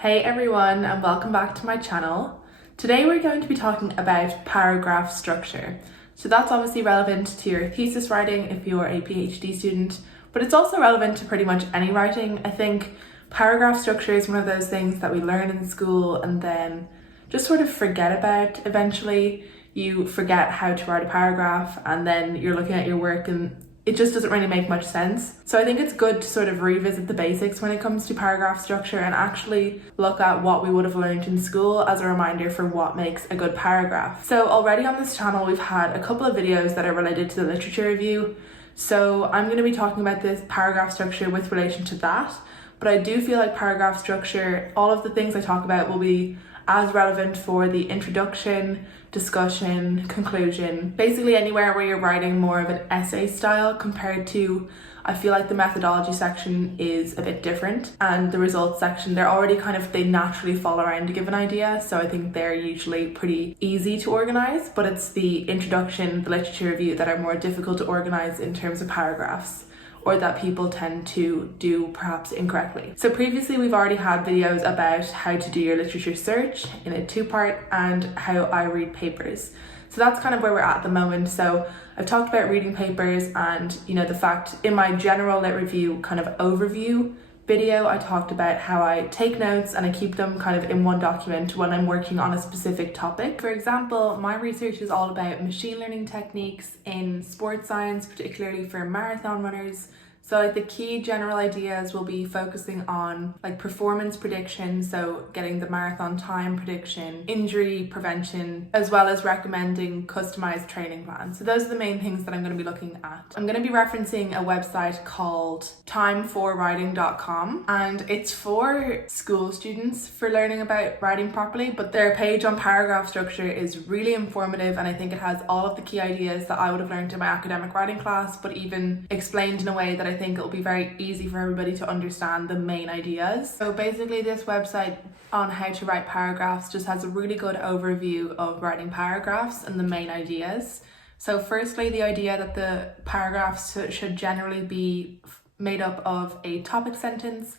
Hey everyone, and welcome back to my channel. Today we're going to be talking about paragraph structure. So that's obviously relevant to your thesis writing if you're a PhD student, but it's also relevant to pretty much any writing. I think paragraph structure is one of those things that we learn in school and then just sort of forget about eventually. You forget how to write a paragraph and then you're looking at your work and it just doesn't really make much sense. So I think it's good to sort of revisit the basics when it comes to paragraph structure and actually look at what we would have learned in school as a reminder for what makes a good paragraph. So already on this channel, we've had a couple of videos that are related to the literature review. So I'm going to be talking about this paragraph structure with relation to that. But I do feel like paragraph structure, all of the things I talk about will be as relevant for the introduction, discussion, conclusion, basically anywhere where you're writing more of an essay style compared to, I feel like the methodology section is a bit different, and the results section, they naturally fall around a given idea, so I think they're usually pretty easy to organize, but it's the introduction, the literature review that are more difficult to organize in terms of paragraphs, or that people tend to do perhaps incorrectly. So previously we've already had videos about how to do your literature search in a two-part and how I read papers. So that's kind of where we're at the moment. So I've talked about reading papers and the fact in my general lit review kind of overview video, I talked about how I take notes and I keep them kind of in one document when I'm working on a specific topic. For example, my research is all about machine learning techniques in sports science, particularly for marathon runners. So the key general ideas will be focusing on performance prediction, so getting the marathon time prediction, injury prevention, as well as recommending customized training plans. So those are the main things that I'm going to be looking at. I'm going to be referencing a website called timeforwriting.com, and it's for school students for learning about writing properly, but their page on paragraph structure is really informative, and I think it has all of the key ideas that I would have learned in my academic writing class, but even explained in a way that I think it'll be very easy for everybody to understand the main ideas. So basically this website on how to write paragraphs just has a really good overview of writing paragraphs and the main ideas. So firstly, the idea that the paragraphs should generally be made up of a topic sentence,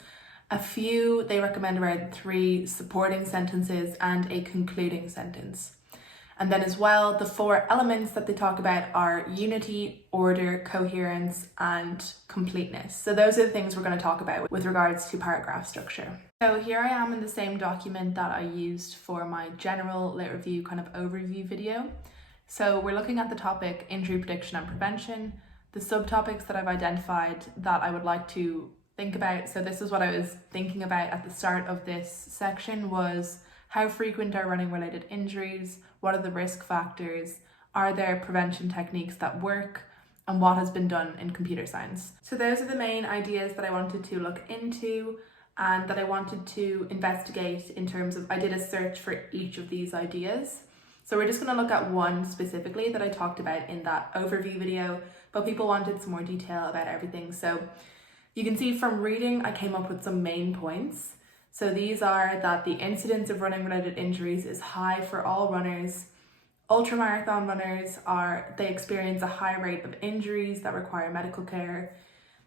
they recommend around 3 supporting sentences and a concluding sentence. And then as well, the 4 elements that they talk about are unity, order, coherence, and completeness. So those are the things we're going to talk about with regards to paragraph structure. So here I am in the same document that I used for my general lit review kind of overview video. So we're looking at the topic injury prediction and prevention, the subtopics that I've identified that I would like to think about. So this is what I was thinking about at the start of this section was how frequent are running related injuries? What are the risk factors? Are there prevention techniques that work? And what has been done in computer science? So those are the main ideas that I wanted to look into and that I wanted to investigate in terms of, I did a search for each of these ideas. So we're just going to look at one specifically that I talked about in that overview video, but people wanted some more detail about everything. So you can see from reading, I came up with some main points. So these are that the incidence of running related injuries is high for all runners. Ultramarathon runners they experience a high rate of injuries that require medical care.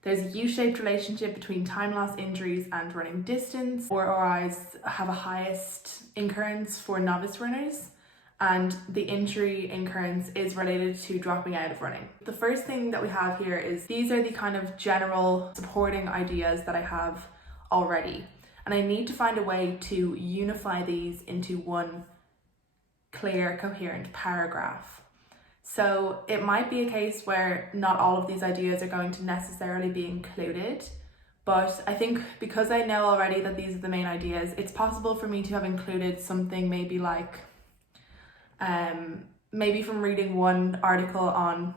There's a U-shaped relationship between time loss injuries and running distance. ROIs have a highest incurrence for novice runners, and the injury incurrence is related to dropping out of running. The first thing that we have here is these are the kind of general supporting ideas that I have already. And I need to find a way to unify these into one clear, coherent paragraph. So it might be a case where not all of these ideas are going to necessarily be included, but I think because I know already that these are the main ideas, it's possible for me to have included something maybe maybe from reading one article on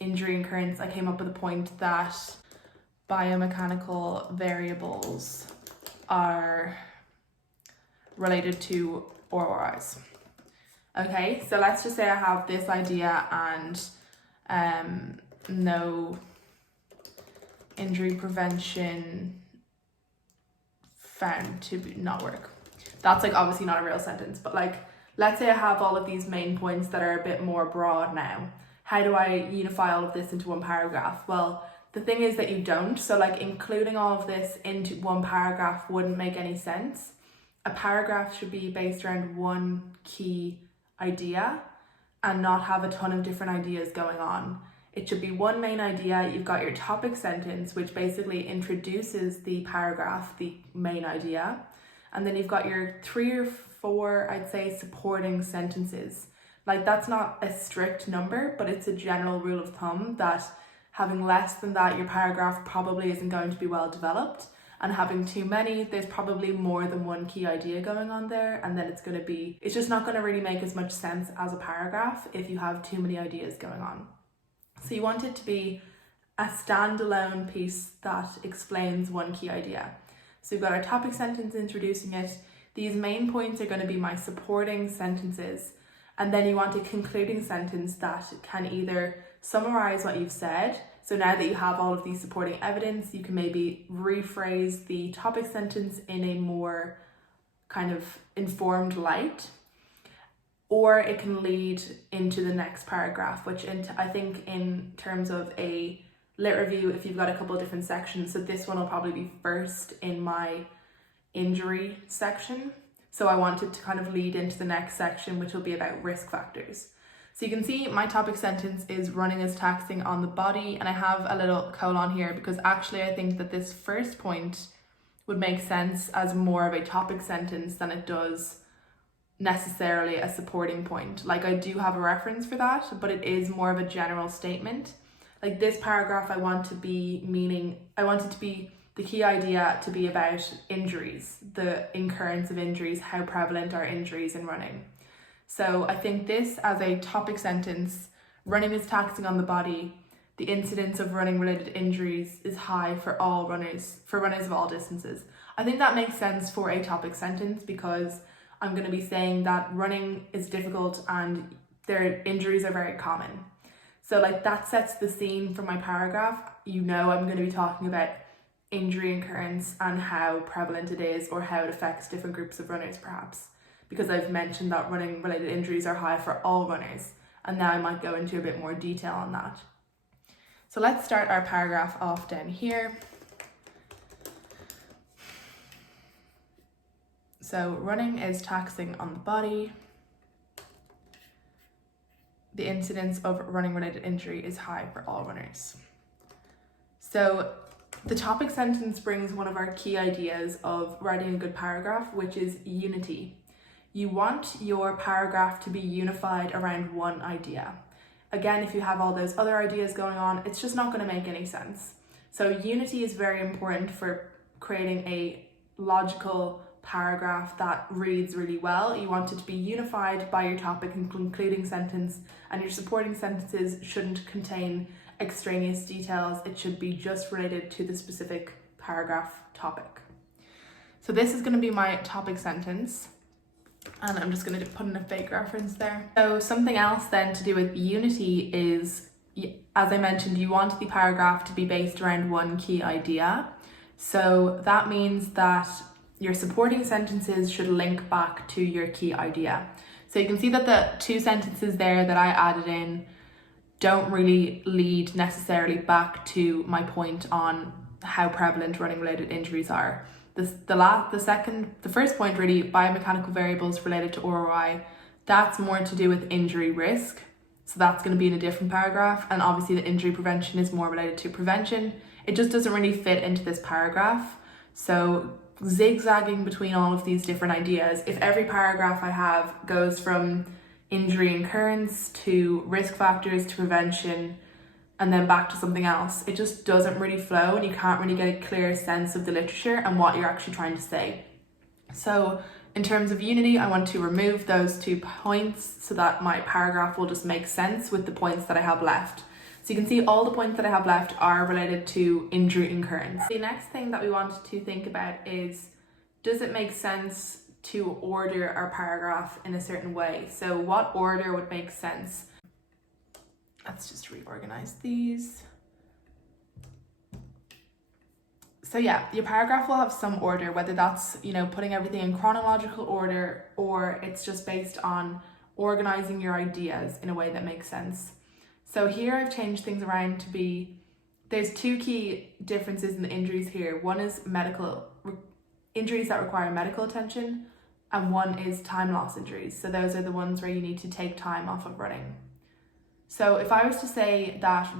injury occurrence, I came up with a point that biomechanical variables are related to ROIs. Okay, so let's just say I have this idea and no injury prevention found to not work. That's obviously not a real sentence, but let's say I have all of these main points that are a bit more broad now. How do I unify all of this into one paragraph? Well, the thing is that you don't. So including all of this into one paragraph wouldn't make any sense. a paragraph should be based around one key idea and not have a ton of different ideas going on. It should be one main idea. You've got your topic sentence, which basically introduces the paragraph, the main idea. And then you've got your 3 or 4, I'd say, supporting sentences. Like, that's not a strict number, but it's a general rule of thumb that having less than that, your paragraph probably isn't going to be well developed. And having too many, there's probably more than one key idea going on there. And then it's just not going to really make as much sense as a paragraph if you have too many ideas going on. So you want it to be a standalone piece that explains one key idea. So we've got our topic sentence introducing it. These main points are going to be my supporting sentences. And then you want a concluding sentence that can either summarize what you've said. So now that you have all of these supporting evidence, you can maybe rephrase the topic sentence in a more kind of informed light. Or it can lead into the next paragraph, which I think in terms of a lit review, if you've got a couple of different sections, so this one will probably be first in my injury section. So I wanted to kind of lead into the next section, which will be about risk factors. So you can see my topic sentence is running is taxing on the body, and I have a little colon here because actually I think that this first point would make sense as more of a topic sentence than it does necessarily a supporting point. Like, I do have a reference for that, but it is more of a general statement. Like, this paragraph I want it to be the key idea to be about injuries, the occurrence of injuries, how prevalent are injuries in running. So I think this as a topic sentence, running is taxing on the body, the incidence of running related injuries is high for runners of all distances. I think that makes sense for a topic sentence because I'm going to be saying that running is difficult and their injuries are very common. So like, that sets the scene for my paragraph. You know, I'm going to be talking about injury occurrence and how prevalent it is, or how it affects different groups of runners perhaps, because I've mentioned that running related injuries are high for all runners, and now I might go into a bit more detail on that. So let's start our paragraph off down here. So running is taxing on the body. The incidence of running related injury is high for all runners. So the topic sentence brings one of our key ideas of writing a good paragraph, which is unity. You want your paragraph to be unified around one idea. Again, if you have all those other ideas going on, it's just not going to make any sense. So unity is very important for creating a logical paragraph that reads really well. You want it to be unified by your topic and concluding sentence, and your supporting sentences shouldn't contain extraneous details. It should be just related to the specific paragraph topic. So this is going to be my topic sentence, and I'm just going to put in a fake reference there. So something else then to do with unity is, as I mentioned, you want the paragraph to be based around one key idea. So that means that your supporting sentences should link back to your key idea. So you can see that the 2 sentences there that I added in don't really lead necessarily back to my point on how prevalent running related injuries are. The first point, really, biomechanical variables related to ROI, that's more to do with injury risk. So that's going to be in a different paragraph. And obviously the injury prevention is more related to prevention. It just doesn't really fit into this paragraph. So zigzagging between all of these different ideas, if every paragraph I have goes from injury occurrence to risk factors to prevention and then back to something else, it just doesn't really flow, and you can't really get a clear sense of the literature and what you're actually trying to say. So in terms of unity, I want to remove those 2 points so that my paragraph will just make sense with the points that I have left. So you can see all the points that I have left are related to injury occurrence. The next thing that we want to think about is, does it make sense to order our paragraph in a certain way? So what order would make sense? Let's just reorganize these. So yeah, your paragraph will have some order, whether that's, putting everything in chronological order, or it's just based on organizing your ideas in a way that makes sense. So here I've changed things around to be, there's 2 key differences in the injuries here. One is injuries that require medical attention, and one is time loss injuries. So those are the ones where you need to take time off of running. So if I was to say that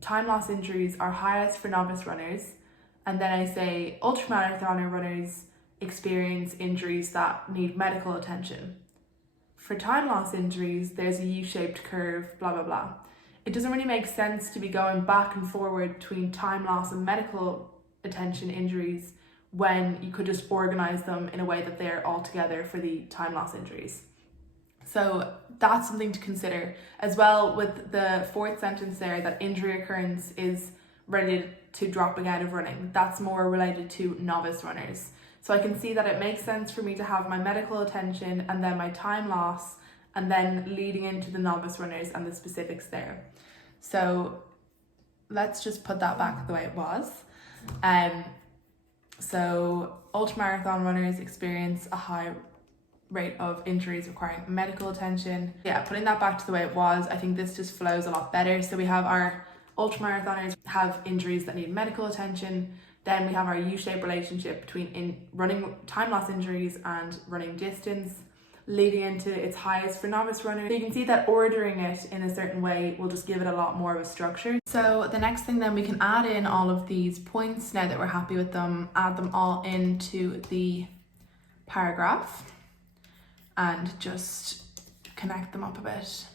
time loss injuries are highest for novice runners, and then I say ultramarathoner runners experience injuries that need medical attention. For time loss injuries, there's a U-shaped curve, blah, blah, blah. It doesn't really make sense to be going back and forward between time loss and medical attention injuries when you could just organize them in a way that they're all together for the time loss injuries. So that's something to consider. As well with the fourth sentence there, that injury occurrence is related to dropping out of running. That's more related to novice runners. So I can see that it makes sense for me to have my medical attention and then my time loss and then leading into the novice runners and the specifics there. So let's just put that back the way it was. So ultramarathon runners experience a high rate of injuries requiring medical attention. Yeah, putting that back to the way it was, I think this just flows a lot better. So we have our ultramarathoners have injuries that need medical attention. Then we have our U-shaped relationship between running time loss injuries and running distance, leading into its highest for novice runners. So you can see that ordering it in a certain way will just give it a lot more of a structure. So the next thing then, we can add in all of these points now that we're happy with them, add them all into the paragraph and just connect them up a bit.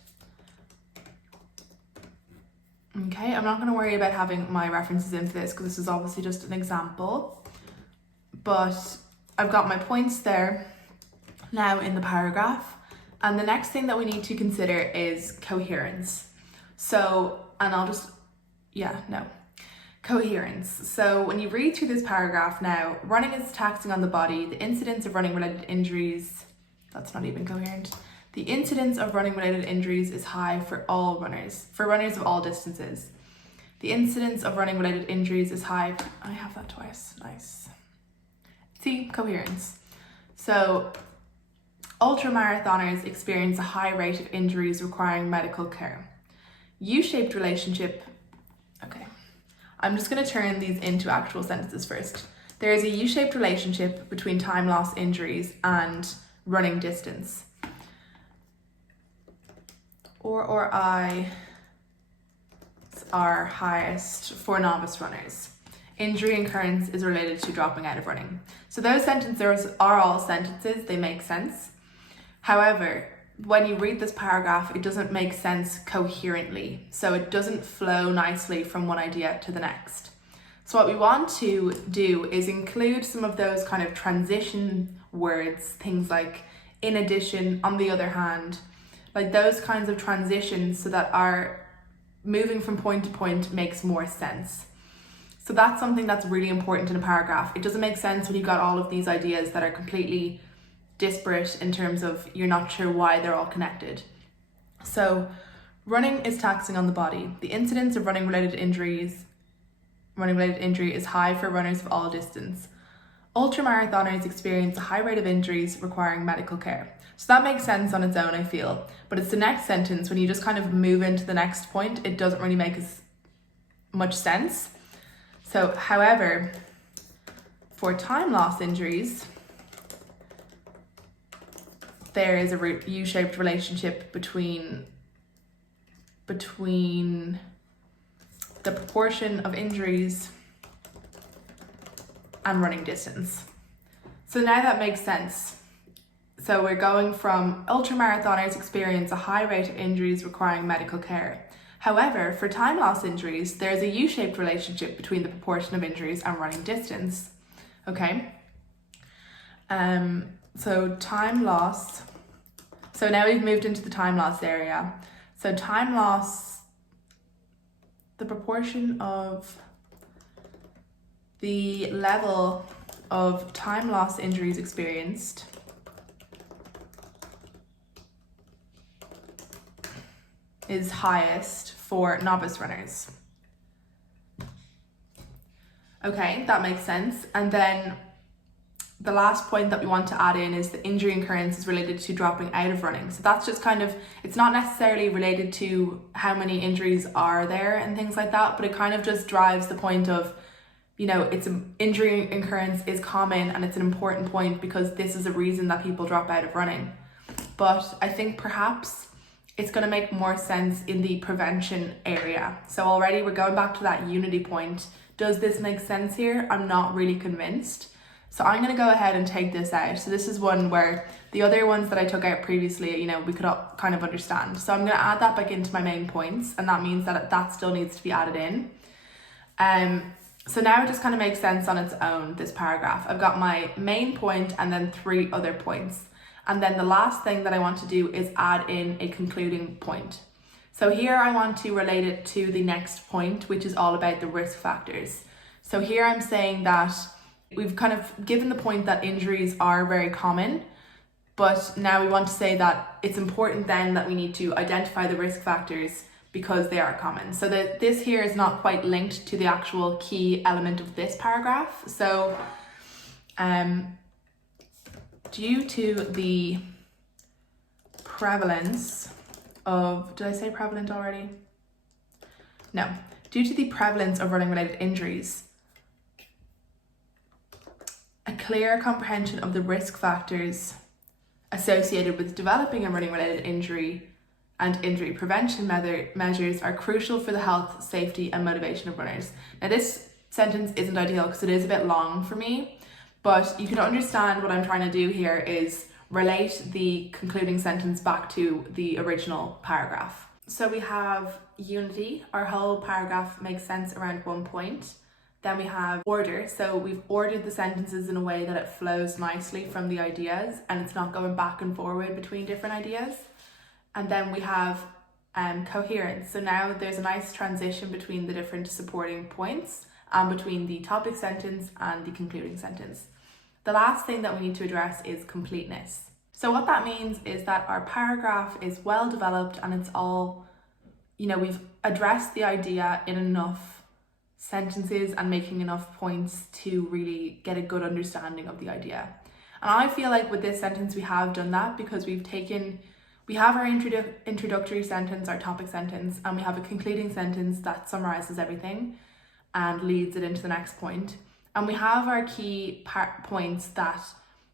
Okay, I'm not going to worry about having my references into this because this is obviously just an example, but I've got my points there now in the paragraph. And the next thing that we need to consider is coherence. Coherence. So when you read through this paragraph now, running is taxing on the body, the incidence of running related injuries, that's not even coherent. The incidence of running related injuries is high for all runners, for runners of all distances. The incidence of running related injuries is high. I have that twice, nice. See, coherence. So ultramarathoners experience a high rate of injuries requiring medical care. U-shaped relationship, okay. I'm just gonna turn these into actual sentences first. There is a U-shaped relationship between time loss injuries and running distance. I are highest for novice runners. Injury occurrence is related to dropping out of running. So those sentences are all sentences, they make sense. However, when you read this paragraph, it doesn't make sense coherently. So it doesn't flow nicely from one idea to the next. So what we want to do is include some of those kind of transition words, things like in addition, on the other hand, like those kinds of transitions, so that our moving from point to point makes more sense. So that's something that's really important in a paragraph. It doesn't make sense when you've got all of these ideas that are completely disparate in terms of you're not sure why they're all connected. So running is taxing on the body. The incidence of running related injury is high for runners of all distance. Ultramarathoners experience a high rate of injuries requiring medical care. So that makes sense on its own, I feel. But it's the next sentence, when you just kind of move into the next point, it doesn't really make as much sense. So, however, for time loss injuries, there is a U-shaped relationship between the proportion of injuries and running distance. So now that makes sense. So we're going from ultramarathoners experience a high rate of injuries requiring medical care. However, for time loss injuries, there's a U-shaped relationship between the proportion of injuries and running distance. Okay. So time loss. So now we've moved into the time loss area. So time loss, the proportion of the level of time loss injuries experienced is highest for novice runners. Okay, that makes sense. And then the last point that we want to add in is the injury occurrence is related to dropping out of running. So that's just kind of, it's not necessarily related to how many injuries are there and things like that, but it kind of just drives the point of it's an injury occurrence is common and it's an important point because this is a reason that people drop out of running. But I think perhaps it's going to make more sense in the prevention area. So already we're going back to that unity point. Does this make sense here? I'm not really convinced. So I'm going to go ahead and take this out. So this is one where the other ones that I took out previously, we could all kind of understand. So I'm going to add that back into my main points, and that means that that still needs to be added in. So now it just kind of makes sense on its own, this paragraph. I've got my main point and then 3 other points. And then the last thing that I want to do is add in a concluding point. So here I want to relate it to the next point, which is all about the risk factors. So here I'm saying that we've kind of given the point that injuries are very common, but now we want to say that it's important then that we need to identify the risk factors because they are common. So that this here is not quite linked to the actual key element of this paragraph. So due to the prevalence of, did I say prevalent already? No. Due to the prevalence of running-related injuries, a clear comprehension of the risk factors associated with developing a running-related injury and injury prevention measures are crucial for the health, safety, and motivation of runners. Now this sentence isn't ideal because it is a bit long for me, but you can understand what I'm trying to do here is relate the concluding sentence back to the original paragraph. So we have unity, our whole paragraph makes sense around one point. Then we have order, so we've ordered the sentences in a way that it flows nicely from the ideas and it's not going back and forward between different ideas. And then we have coherence, so now there's a nice transition between the different supporting points and between the topic sentence and the concluding sentence. The last thing that we need to address is completeness. So what that means is that our paragraph is well developed and it's all, we've addressed the idea in enough sentences and making enough points to really get a good understanding of the idea. And I feel like with this sentence we have done that because we have our introductory sentence, our topic sentence, and we have a concluding sentence that summarizes everything and leads it into the next point. And we have our key points that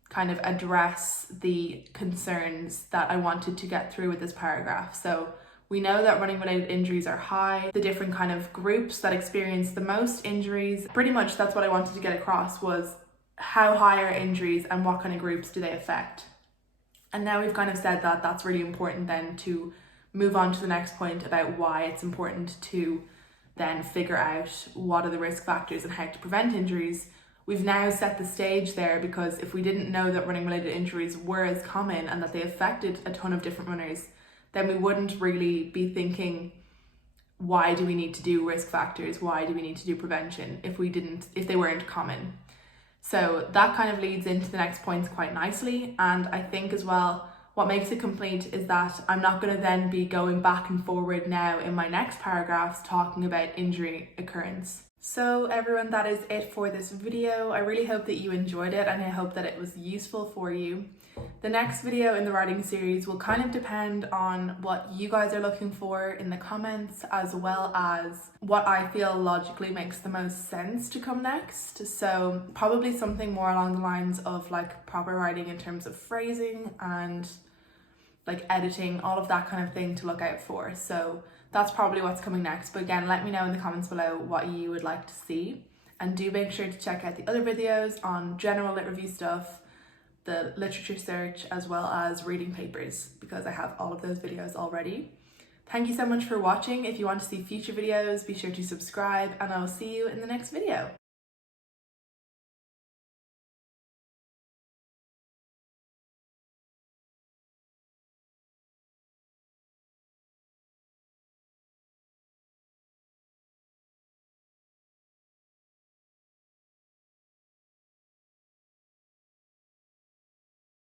kind of address the concerns that I wanted to get through with this paragraph. So we know that running-related injuries are high, the different kind of groups that experience the most injuries. Pretty much that's what I wanted to get across, was how high are injuries and what kind of groups do they affect. And now we've kind of said that that's really important then to move on to the next point about why it's important to then figure out what are the risk factors and how to prevent injuries. We've now set the stage there because if we didn't know that running-related injuries were as common and that they affected a ton of different runners, then we wouldn't really be thinking, why do we need to do risk factors? Why do we need to do prevention if they weren't common? So that kind of leads into the next points quite nicely. And I think as well, what makes it complete is that I'm not going to then be going back and forward now in my next paragraphs talking about injury occurrence. So everyone, that is it for this video. I really hope that you enjoyed it and I hope that it was useful for you. The next video in the writing series will kind of depend on what you guys are looking for in the comments, as well as what I feel logically makes the most sense to come next. So probably something more along the lines of like proper writing in terms of phrasing and like editing, all of that kind of thing to look out for. So that's probably what's coming next. But again, let me know in the comments below what you would like to see. And do make sure to check out the other videos on general lit review stuff, the literature search, as well as reading papers, because I have all of those videos already. Thank you so much for watching. If you want to see future videos, be sure to subscribe and I will see you in the next video.